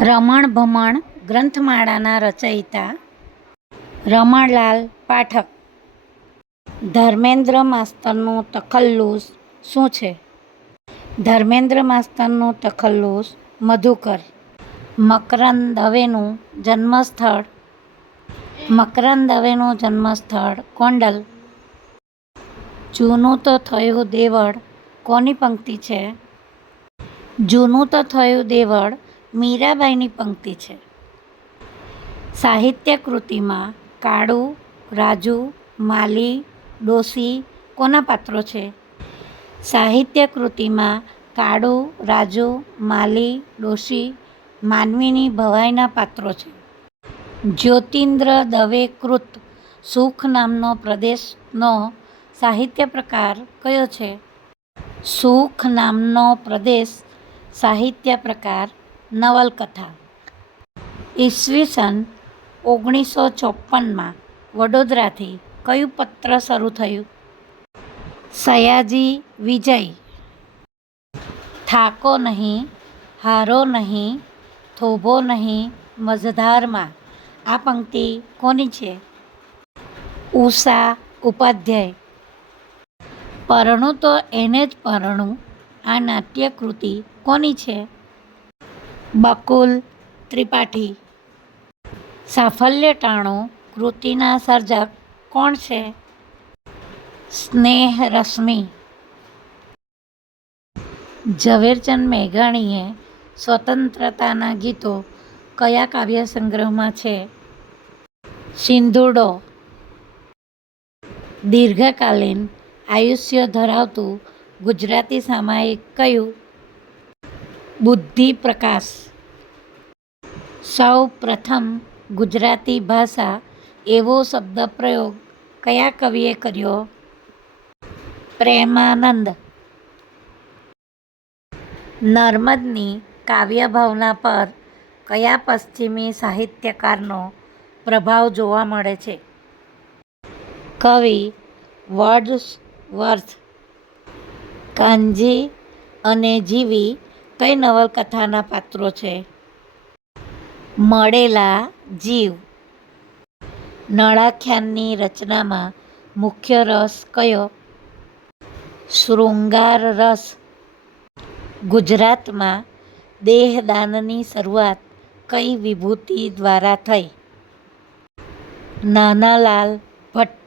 રમણ ભમણ ગ્રંથમાળાના રચયિતા રમણલાલ પાઠક. ધર્મેન્દ્ર માસ્તરનું તખલ્લુસ શું છે? ધર્મેન્દ્ર માસ્તરનું તખલ્લુસ મધુકર. મકરંદ દવેનું જન્મસ્થળ ગોંડલ. જૂનું તો થયું દેવળ કોની પંક્તિ છે? જૂનું તો થયું દેવળ મીરાબાઈની પંક્તિ છે. સાહિત્ય કૃતિમાં કાળુ, રાજુ, માલી, ડોશી કોના પાત્રો છે? સાહિત્ય કૃતિમાં કાળુ, રાજુ, માલી, ડોશી માનવીની ભવાઈના પાત્રો છે. જ્યોતિન્દ્ર દવે કૃત સુખ નામનો પ્રદેશનો સાહિત્ય પ્રકાર કયો છે? સુખ નામનો પ્રદેશ સાહિત્ય પ્રકાર નવલકથા. ઈસવીસન 1954માં વડોદરાથી કયું પત્ર શરૂ થયું? સયાજી વિજય. થાકો નહીં, હારો નહીં, થોભો નહીં મઝધારમાં આ પંક્તિ કોની છે? ઉષા ઉપાધ્યાય. પરણું તો એને જ પરણું આ નાટ્યકૃતિ કોની છે? બકુલ ત્રિપાઠી. સાફલ્યટાણું કૃતિના સર્જક કોણ છે? સ્નેહરશ્મિ. ઝવેરચંદ મેઘાણીએ સ્વતંત્રતાના ગીતો કયા કાવ્ય સંગ્રહમાં છે? સિંધુડો. દીર્ઘકાલીન આયુષ્ય ધરાવતું ગુજરાતી સામાયિક કયું? બુદ્ધિપ્રકાશ. સૌ પ્રથમ ગુજરાતી ભાષા એવો શબ્દપ્રયોગ કયા કવિએ કર્યો? પ્રેમાનંદ. નર્મદની કાવ્યભાવના પર કયા પશ્ચિમી સાહિત્યકારનો પ્રભાવ જોવા મળે છે? કવિ વર્ડસવર્થ. કાનજી અને જીવી કઈ નવલકથાના પાત્રો છે? મળેલા જીવ. નળાખ્યાનની રચનામાં મુખ્ય રસ કયો? શૃંગાર રસ. ગુજરાતમાં દેહદાનની શરૂઆત કઈ વિભૂતિ દ્વારા થઈ? નાનાલાલ ભટ્ટ.